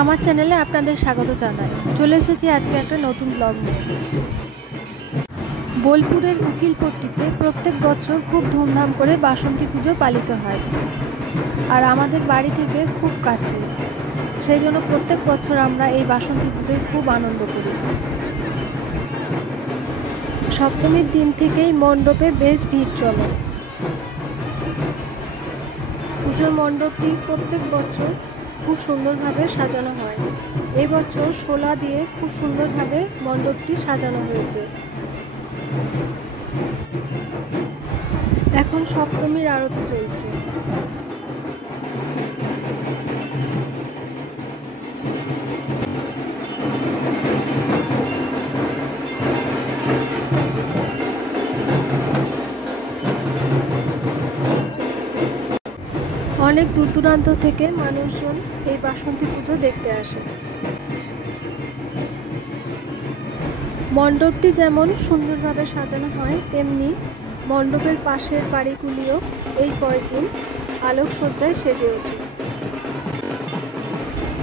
আমার চ্যানেলে আপনাদের স্বাগত জানাই। চলে এসেছি আজকে একটা নতুন ব্লগ নিয়ে। বোলপুরের উকিলপট্টিতে প্রত্যেক বছর খুব ধুমধাম করে বাসন্তী পুজো পালিত হয়, আর আমাদের বাড়ি থেকে খুব কাছে। সেই জন্য প্রত্যেক বছর আমরা এই বাসন্তী পুজোয় খুব আনন্দ করি। সপ্তমীর দিন থেকেই মণ্ডপে বেশ ভিড় চলে। পুজোর মণ্ডপটি প্রত্যেক বছর খুব সুন্দরভাবে সাজানো হয়। এই বছর শোলা দিয়ে খুব সুন্দরভাবে মণ্ডপটি সাজানো হয়েছে। এখন সপ্তমীর আরতি চলছে। অনেক দূর দূরান্ত থেকে মানুষজন এই বাসন্তী পুজো দেখতে আসে। মণ্ডপটি যেমন সুন্দরভাবে সাজানো হয়, তেমনি মণ্ডপের পাশের বাড়িগুলিও এই কয়েকদিন আলোকসজ্জায় সেজে ওঠে।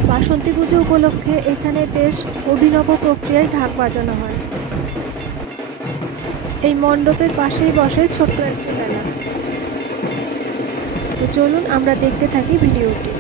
বাসন্তী পুজো উপলক্ষে এখানে বেশ অভিনব প্রক্রিয়ায় ঢাক বাজানো হয়। এই মণ্ডপের পাশেই বসে ছোট্ট একটি মেলা। তো চলুন আমরা দেখতে থাকি ভিডিওটি।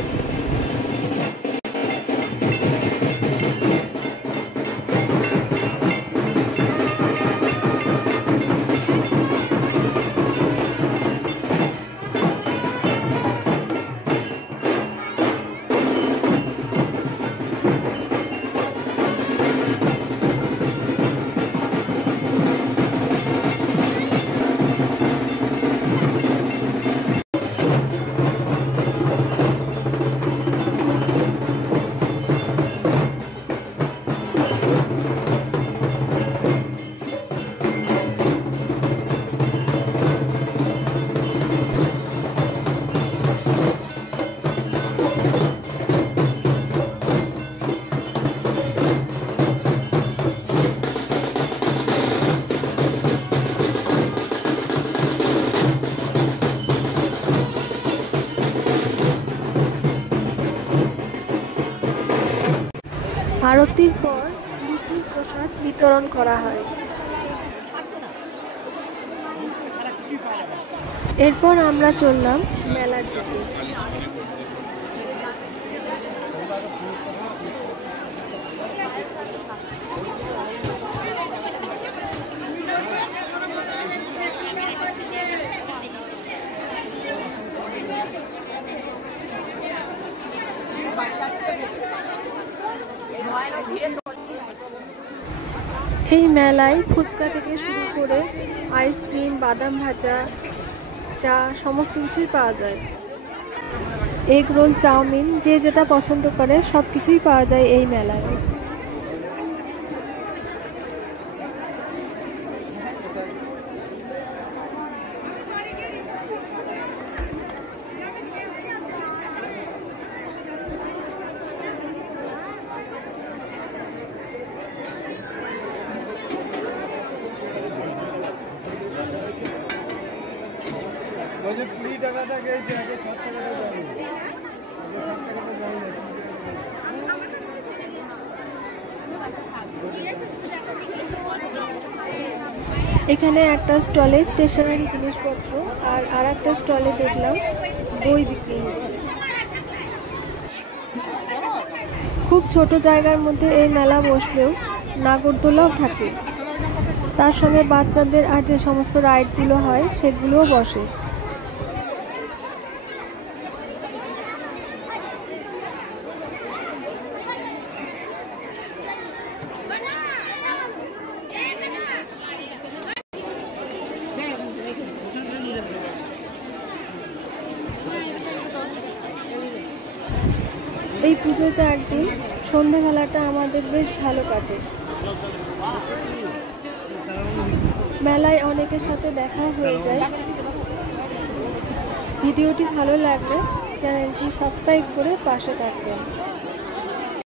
আরতির পর লুচির প্রসাদ বিতরণ করা হয়। এরপর আমরা চললাম মেলার দিকে। এই মেলায় ফুচকা থেকে শুরু করে আইসক্রিম, বাদাম ভাজা, চা সমস্ত কিছুই পাওয়া যায়। এগ রোল, চাউমিন, যে যেটা পছন্দ করে সব কিছুই পাওয়া যায় এই মেলায়। এখানে একটা স্টলে স্টেশনারি জিনিসপত্র আর একটা স্টলে দেখলাম বই বিক্রি হচ্ছে। খুব ছোট জায়গার মধ্যে এই মেলা বসলেও নাগরদোলাও থাকে। তার সঙ্গে বাচ্চাদের আর যে সমস্ত রাইডগুলো হয় সেগুলোও বসে। এই পুজো 4 দিন সন্ধ্যাবেলাটা আমাদের বেশ ভালো কাটে। মেলায় অনেকের সাথে দেখা হয়ে যায়। ভিডিওটি ভালো লাগলে চ্যানেলটি সাবস্ক্রাইব করে পাশে থাকবেন।